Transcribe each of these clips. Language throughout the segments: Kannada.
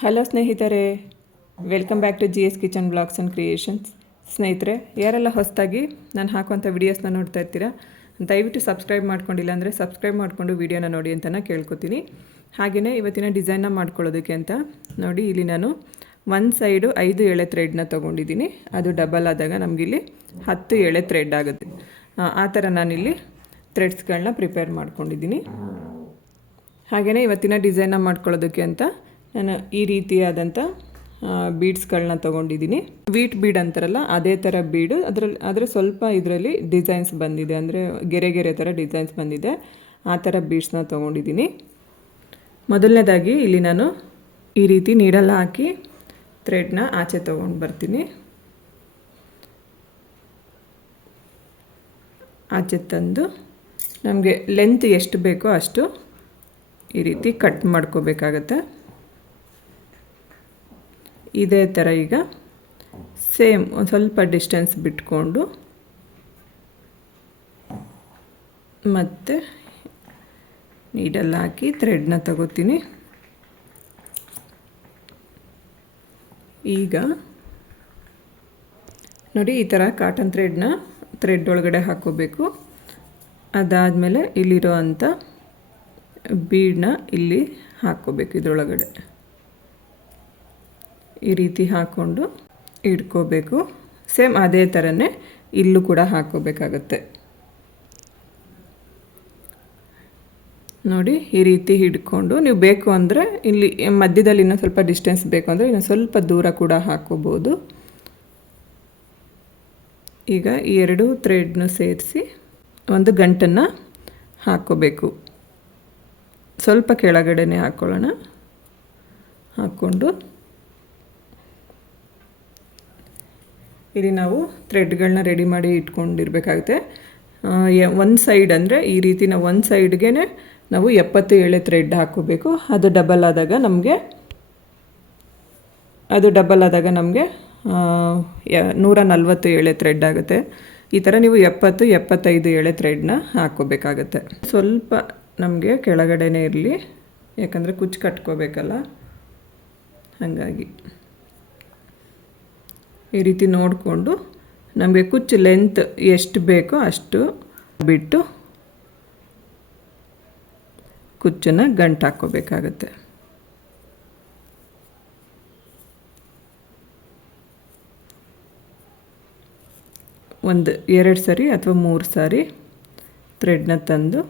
ಹಲೋ ಸ್ನೇಹಿತರೆ. Welcome back to G S kitchen blogs and creations ಸ್ನೇಹಿತರೆ, ಯಾರೆಲ್ಲ ಹೊಸದಾಗಿ ನಾನು ಹಾಕುವಂಥ ವಿಡಿಯೋಸ್ನ ನೋಡ್ತಾ ಇರ್ತೀರಾ, ದಯವಿಟ್ಟು ಸಬ್ಸ್ಕ್ರೈಬ್ ಮಾಡ್ಕೊಂಡಿಲ್ಲ ಅಂದರೆ ಸಬ್ಸ್ಕ್ರೈಬ್ ಮಾಡಿಕೊಂಡು ವಿಡಿಯೋನ ನೋಡಿ ಅಂತ ಕೇಳ್ಕೊತೀನಿ. ಹಾಗೆಯೇ ಇವತ್ತಿನ ಡಿಸೈನ್ನ ಮಾಡ್ಕೊಳ್ಳೋದಕ್ಕೆ ಅಂತ ನೋಡಿ, ಇಲ್ಲಿ ನಾನು ಒಂದು ಸೈಡು ಐದು ಎಳೆ ಥ್ರೆಡ್ನ ತೊಗೊಂಡಿದ್ದೀನಿ. ಅದು ಡಬಲ್ ಆದಾಗ ನಮಗಿಲ್ಲಿ ಹತ್ತು ಎಳೆ ಥ್ರೆಡ್ ಆಗುತ್ತೆ. ಆ ಥರ ನಾನಿಲ್ಲಿ ಥ್ರೆಡ್ಸ್ಗಳನ್ನ ಪ್ರಿಪೇರ್ ಮಾಡ್ಕೊಂಡಿದ್ದೀನಿ. ಹಾಗೆಯೇ ಇವತ್ತಿನ ಡಿಸೈನ್ನ ಮಾಡ್ಕೊಳ್ಳೋದಕ್ಕೆ ಅಂತ ನಾನು ಈ ರೀತಿಯಾದಂಥ ಬೀಡ್ಸ್ಗಳನ್ನ ತೊಗೊಂಡಿದ್ದೀನಿ. ವೀಟ್ ಬೀಡ್ ಅಂತಾರಲ್ಲ, ಅದೇ ಥರ ಬೀಡು ಅದರಲ್ಲಿ ಆದರೆ ಸ್ವಲ್ಪ ಇದರಲ್ಲಿ ಡಿಸೈನ್ಸ್ ಬಂದಿದೆ. ಅಂದರೆ ಗೆರೆ ಗೆರೆ ಥರ ಡಿಸೈನ್ಸ್ ಬಂದಿದೆ. ಆ ಥರ ಬೀಡ್ಸ್ನ ತೊಗೊಂಡಿದ್ದೀನಿ. ಮೊದಲನೇದಾಗಿ ಇಲ್ಲಿ ನಾನು ಈ ರೀತಿ ನೀಡಲ್ಲ ಹಾಕಿ ಥ್ರೆಡ್ನ ಆಚೆ ತೊಗೊಂಡು ಬರ್ತೀನಿ. ಆಚೆ ತಂದು ನಮಗೆ ಲೆಂತ್ ಎಷ್ಟು ಬೇಕೋ ಅಷ್ಟು ಈ ರೀತಿ ಕಟ್ ಮಾಡ್ಕೋಬೇಕಾಗತ್ತೆ. ಇದೇ ಥರ ಈಗ ಸೇಮ್ ಒಂದು ಸ್ವಲ್ಪ ಡಿಸ್ಟೆನ್ಸ್ ಬಿಟ್ಕೊಂಡು ಮತ್ತು ನೀಡಲ್ಲಿ ಹಾಕಿ ಥ್ರೆಡ್ನ ತಗೋತೀನಿ. ಈಗ ನೋಡಿ ಈ ಥರ ಕಾಟನ್ ಥ್ರೆಡ್ನ ಥ್ರೆಡ್ ಒಳಗಡೆ ಹಾಕೋಬೇಕು. ಅದಾದಮೇಲೆ ಇಲ್ಲಿರೋ ಅಂಥ ಬೀಡನ್ನ ಇಲ್ಲಿ ಹಾಕ್ಕೋಬೇಕು ಇದರೊಳಗಡೆ. ಈ ರೀತಿ ಹಾಕ್ಕೊಂಡು ಇಟ್ಕೋಬೇಕು. ಸೇಮ್ ಅದೇ ಥರನೇ ಇಲ್ಲೂ ಕೂಡ ಹಾಕ್ಕೋಬೇಕಾಗತ್ತೆ. ನೋಡಿ, ಈ ರೀತಿ ಹಿಡ್ಕೊಂಡು ನೀವು ಬೇಕು ಅಂದರೆ ಇಲ್ಲಿ ಮಧ್ಯದಲ್ಲಿ ಇನ್ನೂ ಸ್ವಲ್ಪ ಡಿಸ್ಟೆನ್ಸ್ ಬೇಕು ಅಂದರೆ ಇನ್ನು ಸ್ವಲ್ಪ ದೂರ ಕೂಡ ಹಾಕೋಬೋದು ಈಗ ಈ ಎರಡು ಥ್ರೆಡ್ನು ಸೇರಿಸಿ ಒಂದು ಗಂಟನ್ನು ಹಾಕ್ಕೋಬೇಕು. ಸ್ವಲ್ಪ ಕೆಳಗಡೆನೆ ಹಾಕ್ಕೊಳ್ಳೋಣ ಹಾಕ್ಕೊಂಡು ಇಲ್ಲಿ ನಾವು ಥ್ರೆಡ್ಗಳನ್ನ ರೆಡಿ ಮಾಡಿ ಇಟ್ಕೊಂಡಿರ್ಬೇಕಾಗುತ್ತೆ. ಒಂದು ಸೈಡ್ ಅಂದರೆ ಈ ರೀತಿ ನಾವು ಒಂದು ಸೈಡ್ಗೆ ನಾವು ಎಪ್ಪತ್ತು ಎಳೆ ಥ್ರೆಡ್ ಹಾಕೋಬೇಕು ಅದು ಡಬಲ್ ಆದಾಗ ನಮಗೆ, ಅದು ಡಬಲ್ ಆದಾಗ ನಮಗೆ ನೂರ ನಲ್ವತ್ತು ಎಳೆ ಥ್ರೆಡ್ ಆಗುತ್ತೆ. ಈ ಥರ ನೀವು ಎಪ್ಪತ್ತು, ಎಪ್ಪತ್ತೈದು ಎಳೆ ಥ್ರೆಡ್ನ ಹಾಕ್ಕೋಬೇಕಾಗತ್ತೆ. ಸ್ವಲ್ಪ ನಮಗೆ ಕೆಳಗಡೆನೇ ಇರಲಿ. ಯಾಕಂದರೆ ಕುಚ್ಚು ಕಟ್ಕೋಬೇಕಲ್ಲ. ಹಾಗಾಗಿ. ಈ ರೀತಿ ನೋಡಿಕೊಂಡು ನಮಗೆ ಕುಚ್ಚು ಲೆಂತ್ ಎಷ್ಟು ಬೇಕೋ ಅಷ್ಟು ಬಿಟ್ಟು ಕುಚ್ಚನ್ನು ಗಂಟು ಹಾಕ್ಕೋಬೇಕಾಗತ್ತೆ. ಒಂದು ಎರಡು ಸಾರಿ ಅಥವಾ ಮೂರು ಸಾರಿ ಥ್ರೆಡ್ನ ತಂದು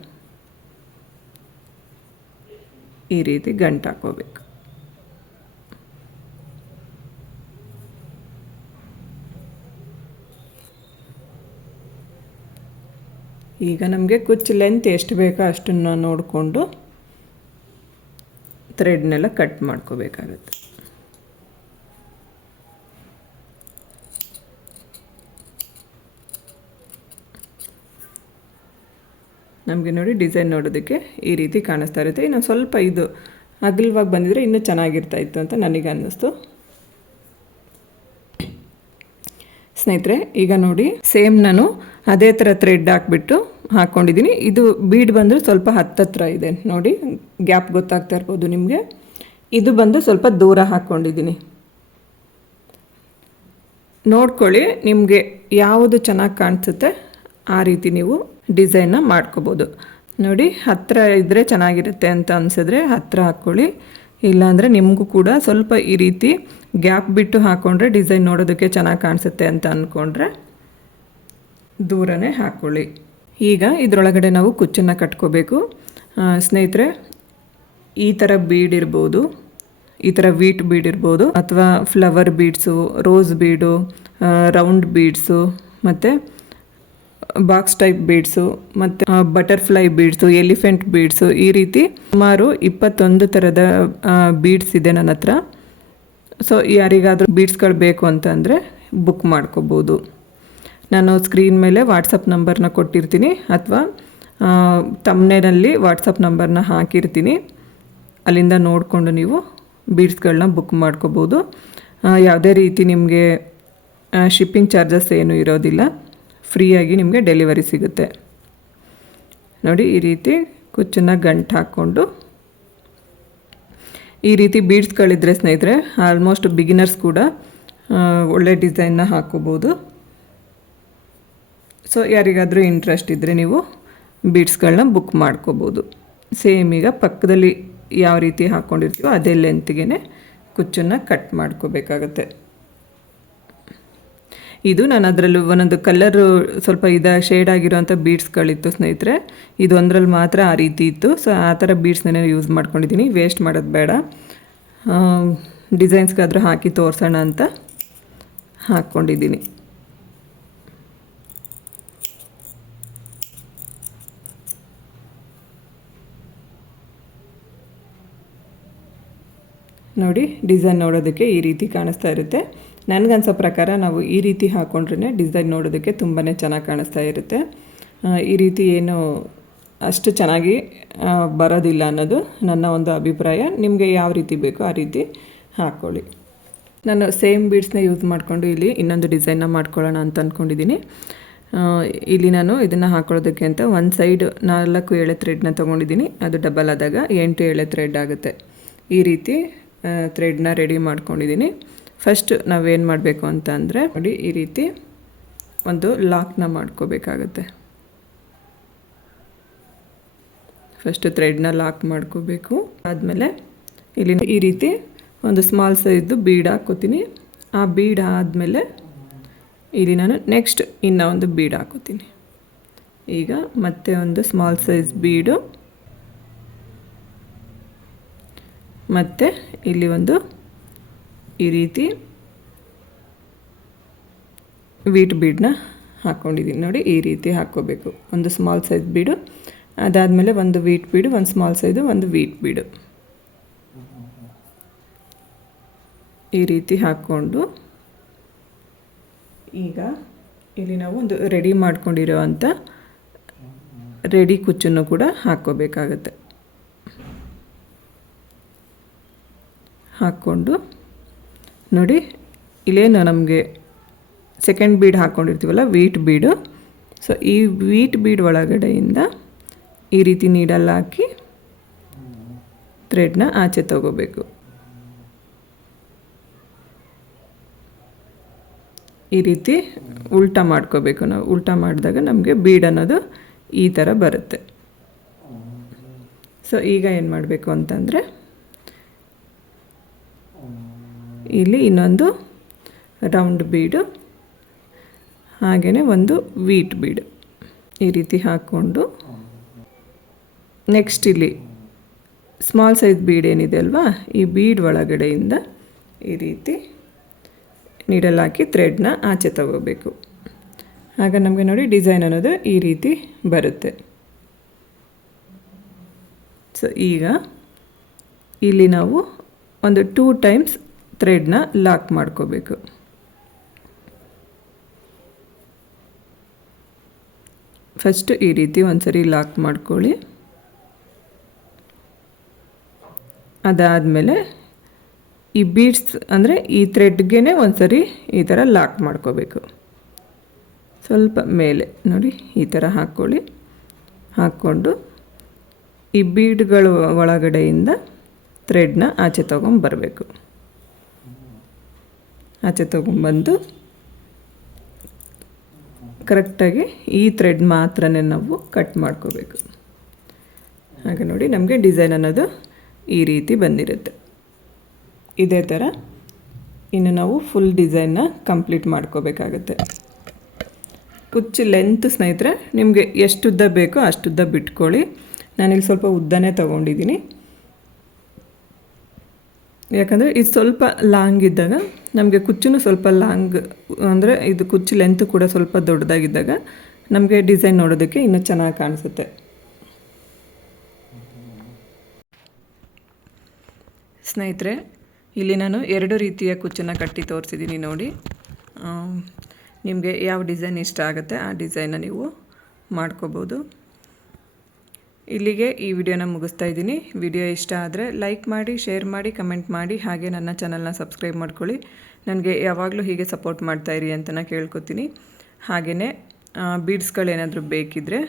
ಈ ರೀತಿ ಗಂಟು ಹಾಕ್ಕೋಬೇಕು. ಈಗ ನಮಗೆ ಕುಚ್ಚು ಲೆಂತ್ ಎಷ್ಟು ಬೇಕೋ ಅಷ್ಟನ್ನು ನೋಡಿಕೊಂಡು ಥ್ರೆಡ್ನೆಲ್ಲ ಕಟ್ ಮಾಡ್ಕೋಬೇಕಾಗತ್ತೆ. ನಮಗೆ ನೋಡಿ ಡಿಸೈನ್ ನೋಡೋದಕ್ಕೆ ಈ ರೀತಿ ಕಾಣಿಸ್ತಾ ಇರುತ್ತೆ. ಇನ್ನು ಸ್ವಲ್ಪ ಇದು ಅಗಲವಾಗಿ ಬಂದಿದ್ರೆ ಇನ್ನೂ ಚೆನ್ನಾಗಿರ್ತಾ ಇತ್ತು ಅಂತ ನನಗೆ ಅನ್ನಿಸ್ತು. ಸ್ನೇಹಿತರೆ, ಈಗ ನೋಡಿ ಸೇಮ್ ನಾನು ಅದೇ ಥರ ಥ್ರೆಡ್ ಹಾಕ್ಬಿಟ್ಟು ಹಾಕ್ಕೊಂಡಿದ್ದೀನಿ ಇದು ಬೀಡ್ ಬಂದು ಸ್ವಲ್ಪ ಹತ್ತತ್ರ ಇದೆ. ನೋಡಿ, ಗ್ಯಾಪ್ ಗೊತ್ತಾಗ್ತಾ ಇರ್ಬೋದು ನಿಮಗೆ. ಇದು ಬಂದು ಸ್ವಲ್ಪ ದೂರ ಹಾಕ್ಕೊಂಡಿದ್ದೀನಿ ನೋಡ್ಕೊಳ್ಳಿ ನಿಮಗೆ ಯಾವುದು ಚೆನ್ನಾಗಿ ಕಾಣಿಸುತ್ತೆ. ಆ ರೀತಿ ನೀವು ಡಿಸೈನ್ನ ಮಾಡ್ಕೋಬೋದು. ನೋಡಿ ಹತ್ತಿರ ಇದ್ದರೆ ಚೆನ್ನಾಗಿರುತ್ತೆ ಅಂತ ಅನಿಸಿದ್ರೆ ಹತ್ತಿರ ಹಾಕ್ಕೊಳ್ಳಿ ಇಲ್ಲಾಂದರೆ ನಿಮಗೂ ಕೂಡ ಸ್ವಲ್ಪ ಈ ರೀತಿ ಗ್ಯಾಪ್ ಬಿಟ್ಟು ಹಾಕ್ಕೊಂಡ್ರೆ ಡಿಸೈನ್ ನೋಡೋದಕ್ಕೆ ಚೆನ್ನಾಗಿ ಕಾಣಿಸುತ್ತೆ ಅಂತ ಅಂದ್ಕೊಂಡ್ರೆ ದೂರನೇ ಹಾಕ್ಕೊಳ್ಳಿ ಈಗ ಇದರೊಳಗಡೆ ನಾವು ಕುಚ್ಚನ್ನು ಕಟ್ಕೋಬೇಕು. ಸ್ನೇಹಿತರೆ, ಈ ಥರ ಬೀಡ್ ಇರ್ಬೋದು, ಈ ಥರ ವೀಟ್ ಬೀಡ್ ಇರ್ಬೋದು, ಅಥವಾ flower beads, rose bead round beads, ಮತ್ತು ಬಾಕ್ಸ್ ಟೈಪ್ ಬೀಡ್ಸು, ಮತ್ತು ಬಟರ್ಫ್ಲೈ ಬೀಡ್ಸು, ಎಲಿಫೆಂಟ್ ಬೀಡ್ಸು, ಈ ರೀತಿ ಸುಮಾರು ಇಪ್ಪತ್ತೊಂದು ಥರದ ಬೀಡ್ಸ್ ಇದೆ ನನ್ನ ಹತ್ರ. ಸೊ, ಯಾರಿಗಾದರೂ ಬೀಡ್ಸ್ಗಳು ಬೇಕು ಅಂತಂದರೆ ಬುಕ್ ಮಾಡ್ಕೋಬೋದು. ನಾನು ಸ್ಕ್ರೀನ್ ಮೇಲೆ ವಾಟ್ಸಪ್ ನಂಬರ್ನ ಕೊಟ್ಟಿರ್ತೀನಿ ಅಥವಾ ತಮ್ಮನೇನಲ್ಲಿ ವಾಟ್ಸಪ್ ನಂಬರ್ನ ಹಾಕಿರ್ತೀನಿ. ಅಲ್ಲಿಂದ ನೋಡಿಕೊಂಡು ನೀವು ಬೀಡ್ಸ್ಗಳನ್ನ ಬುಕ್ ಮಾಡ್ಕೋಬೋದು. ಯಾವುದೇ ರೀತಿ ನಿಮಗೆ ಶಿಪ್ಪಿಂಗ್ ಚಾರ್ಜಸ್ ಏನೂ ಇರೋದಿಲ್ಲ ಫ್ರೀಯಾಗಿ ನಿಮಗೆ ಡೆಲಿವರಿ ಸಿಗುತ್ತೆ. ನೋಡಿ, ಈ ರೀತಿ ಕುಚ್ಚನ್ನು ಗಂಟು ಹಾಕ್ಕೊಂಡು. ಈ ರೀತಿ ಬೀಡ್ಸ್ಗಳಿದ್ರೆ ಸ್ನೇಹಿತರೆ ಆಲ್ಮೋಸ್ಟ್ ಬಿಗಿನರ್ಸ್ ಕೂಡ ಒಳ್ಳೆ ಡಿಸೈನ್ನ ಹಾಕ್ಕೋಬೋದು. ಸೊ ಯಾರಿಗಾದರೂ ಇಂಟ್ರೆಸ್ಟ್ ಇದ್ದರೆ ನೀವು ಬೀಡ್ಸ್ಗಳನ್ನ ಬುಕ್ ಮಾಡ್ಕೋಬೋದು. ಸೇಮ್ ಈಗ ಪಕ್ಕದಲ್ಲಿ ಯಾವ ರೀತಿ ಹಾಕ್ಕೊಂಡಿರ್ತೀವೋ ಅದೇ ಲೆಂತ್ಗೆ ಕುಚ್ಚನ್ನು ಕಟ್ ಮಾಡ್ಕೋಬೇಕಾಗತ್ತೆ. ಇದು ನಾನು ಅದರಲ್ಲೂ ಒಂದೊಂದು ಕಲರು ಸ್ವಲ್ಪ ಇದ ಶೇಡ್ ಆಗಿರೋಂಥ ಬೀಡ್ಸ್ಗಳಿತ್ತು ಸ್ನೇಹಿತರೆ. ಇದೊಂದರಲ್ಲಿ ಮಾತ್ರ ಆ ರೀತಿ ಇತ್ತು. ಸೊ ಆ ಥರ ಬೀಡ್ಸ್ನೇ ಯೂಸ್ ಮಾಡ್ಕೊಂಡಿದ್ದೀನಿ. ವೇಸ್ಟ್ ಮಾಡೋದು ಬೇಡ. ಡಿಸೈನ್ಸ್ಗಾದರೂ ಹಾಕಿ ತೋರಿಸೋಣ ಅಂತ ಹಾಕ್ಕೊಂಡಿದ್ದೀನಿ ನೋಡಿ ಡಿಸೈನ್ ನೋಡೋದಕ್ಕೆ ಈ ರೀತಿ ಕಾಣಿಸ್ತಾ ಇರುತ್ತೆ. ನನಗನ್ಸೋ ಪ್ರಕಾರ ನಾವು ಈ ರೀತಿ ಹಾಕ್ಕೊಂಡ್ರೆ ಡಿಸೈನ್ ನೋಡೋದಕ್ಕೆ ತುಂಬಾ ಚೆನ್ನಾಗಿ ಕಾಣಿಸ್ತಾ ಇರುತ್ತೆ. ಈ ರೀತಿ ಏನು ಅಷ್ಟು ಚೆನ್ನಾಗಿ ಬರೋದಿಲ್ಲ ಅನ್ನೋದು ನನ್ನ ಒಂದು ಅಭಿಪ್ರಾಯ. ನಿಮಗೆ ಯಾವ ರೀತಿ ಬೇಕೋ ಆ ರೀತಿ ಹಾಕ್ಕೊಳ್ಳಿ ನಾನು ಸೇಮ್ ಬೀಡ್ಸ್ನ ಯೂಸ್ ಮಾಡಿಕೊಂಡು ಇಲ್ಲಿ ಇನ್ನೊಂದು ಡಿಸೈನ್ನ ಮಾಡ್ಕೊಳ್ಳೋಣ ಅಂತ ಅಂದ್ಕೊಂಡಿದ್ದೀನಿ ಇಲ್ಲಿ ನಾನು ಇದನ್ನು ಹಾಕೊಳ್ಳೋದಕ್ಕೆ ಅಂತ ಒಂದು ಸೈಡ್ ನಾಲ್ಕು ಎಳೆ ಥ್ರೆಡ್ನ ತೊಗೊಂಡಿದ್ದೀನಿ ಅದು ಡಬಲ್ ಆದಾಗ ಎಂಟು ಎಳೆ ಥ್ರೆಡ್ ಆಗುತ್ತೆ. ಈ ರೀತಿ ಥ್ರೆಡ್ನ ರೆಡಿ ಮಾಡ್ಕೊಂಡಿದ್ದೀನಿ. ಫಸ್ಟ್ ನಾವೇನು ಮಾಡಬೇಕು ಅಂತ ಅಂದರೆ, ನೋಡಿ, ಈ ರೀತಿ ಒಂದು ಲಾಕ್ನ ಮಾಡ್ಕೋಬೇಕಾಗತ್ತೆ. ಫಸ್ಟ್ ಥ್ರೆಡ್ನ ಲಾಕ್ ಮಾಡ್ಕೋಬೇಕು. ಆದಮೇಲೆ ಇಲ್ಲಿ ಈ ರೀತಿ ಒಂದು ಸ್ಮಾಲ್ ಸೈಜ್ದು ಬೀಡ್ ಹಾಕೋತೀನಿ ಆ ಬೀಡ್ ಆದಮೇಲೆ ಇಲ್ಲಿ ನಾನು ನೆಕ್ಸ್ಟ್ ಇನ್ನೂ ಒಂದು ಬೀಡ್ ಹಾಕೋತೀನಿ ಈಗ ಮತ್ತೆ ಒಂದು ಸ್ಮಾಲ್ ಸೈಜ್ ಬೀಡು ಮತ್ತು ಇಲ್ಲಿ ಒಂದು ಈ ರೀತಿ ವೀಟ್ ಬೀಡನ್ನ ಹಾಕ್ಕೊಂಡಿದ್ದೀನಿ ನೋಡಿ, ಈ ರೀತಿ ಹಾಕ್ಕೋಬೇಕು. ಒಂದು ಸ್ಮಾಲ್ ಸೈಜ್ ಬೀಡು ಅದಾದಮೇಲೆ ಒಂದು ವೀಟ್ ಬೀಡು ಒಂದು ಸ್ಮಾಲ್ ಸೈಜು ಒಂದು ವೀಟ್ ಬೀಡು ಈ ರೀತಿ ಹಾಕ್ಕೊಂಡು ಈಗ ಇಲ್ಲಿ ನಾವು ಒಂದು ರೆಡಿ ಮಾಡ್ಕೊಂಡಿರೋ ಅಂಥ ರೆಡಿ ಕುಚ್ಚನ್ನು ಕೂಡ ಹಾಕ್ಕೋಬೇಕಾಗತ್ತೆ. ಹಾಕ್ಕೊಂಡು ನೋಡಿ, ಇಲ್ಲೇನು ನಮಗೆ ಸೆಕೆಂಡ್ ಬೀಡ್ ಹಾಕ್ಕೊಂಡಿರ್ತೀವಲ್ಲ ವೀಟ್ ಬೀಡು ಸೊ ಈ ವೀಟ್ ಬೀಡ್ ಒಳಗಡೆಯಿಂದ ಈ ರೀತಿ ನೀಡಲ್ಲಾಕಿ ಥ್ರೆಡ್ನ ಆಚೆ ತಗೋಬೇಕು. ಈ ರೀತಿ ಉಲ್ಟಾ ಮಾಡ್ಕೋಬೇಕು ನಾವು. ಉಲ್ಟಾ ಮಾಡಿದಾಗ ನಮಗೆ ಬೀಡ್ ಅನ್ನೋದು ಈ ಥರ ಬರುತ್ತೆ. ಸೊ ಈಗ ಏನು ಮಾಡಬೇಕು ಅಂತಂದರೆ ಇಲ್ಲಿ ಇನ್ನೊಂದು ರೌಂಡ್ ಬೀಡು ಹಾಗೆಯೇ ಒಂದು ವೀಟ್ ಬೀಡು ಈ ರೀತಿ ಹಾಕ್ಕೊಂಡು. ನೆಕ್ಸ್ಟ್ ಇಲ್ಲಿ ಸ್ಮಾಲ್ ಸೈಜ್ ಬೀಡ್ ಏನಿದೆ ಅಲ್ವಾ? ಈ ಬೀಡ್ ಒಳಗಡೆಯಿಂದ ಈ ರೀತಿ ನೀಡಲ್ ಹಾಕಿ ಥ್ರೆಡ್ನ ಆಚೆ ತಗೋಬೇಕು. ಆಗ ನಮಗೆ ನೋಡಿ ಡಿಸೈನ್ ಅನ್ನೋದು ಈ ರೀತಿ ಬರುತ್ತೆ. ಸೊ ಈಗ ಇಲ್ಲಿ ನಾವು ಒಂದು ಟೂ ಟೈಮ್ಸ್ ಥ್ರೆಡ್ನ ಲಾಕ್ ಮಾಡ್ಕೋಬೇಕು. ಫಸ್ಟ್ ಈ ರೀತಿ ಒಂದ್ಸರಿ ಲಾಕ್ ಮಾಡ್ಕೊಳ್ಳಿ. ಅದಾದಮೇಲೆ ಈ ಬೀಡ್ಸ್ ಅಂದರೆ ಈ ಥ್ರೆಡ್ಗೆ ಒಂದ್ಸರಿ ಈ ಥರ ಲಾಕ್ ಮಾಡ್ಕೋಬೇಕು. ಸ್ವಲ್ಪ ಮೇಲೆ ನೋಡಿ ಈ ಥರ ಹಾಕ್ಕೊಳ್ಳಿ. ಹಾಕ್ಕೊಂಡು ಈ ಬೀಡ್ಗಳ ಒಳಗಡೆಯಿಂದ ಥ್ರೆಡ್ನ ಆಚೆ ತೊಗೊಂಬರಬೇಕು. ಆಚೆ ತೊಗೊಂಬಂದು ಕರೆಕ್ಟಾಗಿ ಈ ಥ್ರೆಡ್ ಮಾತ್ರನೇ ನಾವು ಕಟ್ ಮಾಡ್ಕೋಬೇಕು. ಹಾಗೆ ನೋಡಿ ನಮಗೆ ಡಿಸೈನ್ ಅನ್ನೋದು ಈ ರೀತಿ ಬಂದಿರುತ್ತೆ. ಇದೇ ಥರ ಇನ್ನು ನಾವು ಫುಲ್ ಡಿಸೈನ್ನ ಕಂಪ್ಲೀಟ್ ಮಾಡ್ಕೋಬೇಕಾಗತ್ತೆ. ಕುಚ್ಚು ಲೆಂತ್ ಸ್ನೇಹಿತರೆ, ನಿಮಗೆ ಎಷ್ಟು ಉದ್ದ ಬೇಕೋ ಅಷ್ಟುದ್ದ ಬಿಟ್ಕೊಳ್ಳಿ. ನಾನಿಲ್ಲಿ ಸ್ವಲ್ಪ ಉದ್ದನೇ ತೊಗೊಂಡಿದ್ದೀನಿ. ಯಾಕಂದರೆ ಇದು ಸ್ವಲ್ಪ ಲಾಂಗ್ ಇದ್ದಾಗ, ನಮಗೆ ಕುಚ್ಚು ಸ್ವಲ್ಪ ಲಾಂಗ್ ಅಂದರೆ ಇದು ಕುಚ್ಚು ಲೆಂತ್ ಕೂಡ ಸ್ವಲ್ಪ ದೊಡ್ಡದಾಗಿದ್ದಾಗ, ನಮಗೆ ಡಿಸೈನ್ ನೋಡೋದಕ್ಕೆ ಇನ್ನೂ ಚೆನ್ನಾಗಿ ಕಾಣಿಸುತ್ತೆ. ಸ್ನೇಹಿತರೆ, ಇಲ್ಲಿ ನಾನು ಎರಡು ರೀತಿಯ ಕುಚ್ಚನ್ನು ಕಟ್ಟಿ ತೋರಿಸಿದ್ದೀನಿ ನೋಡಿ. ನಿಮಗೆ ಯಾವ ಡಿಸೈನ್ ಇಷ್ಟ ಆಗುತ್ತೆ, ಆ ಡಿಸೈನ ನೀವು ಮಾಡ್ಕೋಬೋದು. ಇಲ್ಲಿಗೆ ಈ ವಿಡಿಯೋನ ಮುಗಿಸ್ತಾ ಇದ್ದೀನಿ. ವಿಡಿಯೋ ಇಷ್ಟ ಆದರೆ ಲೈಕ್ ಮಾಡಿ, ಶೇರ್ ಮಾಡಿ, ಕಮೆಂಟ್ ಮಾಡಿ, ಹಾಗೆ ನನ್ನ ಚಾನಲ್ನ ಸಬ್ಸ್ಕ್ರೈಬ್ ಮಾಡ್ಕೊಳ್ಳಿ. ನನಗೆ ಯಾವಾಗಲೂ ಹೀಗೆ ಸಪೋರ್ಟ್ ಮಾಡ್ತಾಯಿರಿ ಅಂತ ನಾನು ಕೇಳ್ಕೊತೀನಿ. ಹಾಗೆಯೇ ಬೀಡ್ಸ್ಗಳೇನಾದರೂ ಬೇಕಿದ್ದರೆ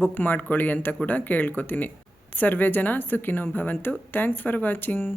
ಬುಕ್ ಮಾಡ್ಕೊಳ್ಳಿ ಅಂತ ಕೂಡ ಕೇಳ್ಕೊತೀನಿ. ಸರ್ವೇ ಜನ ಸುಖಿನೋ ಭವಂತು. Thanks for watching.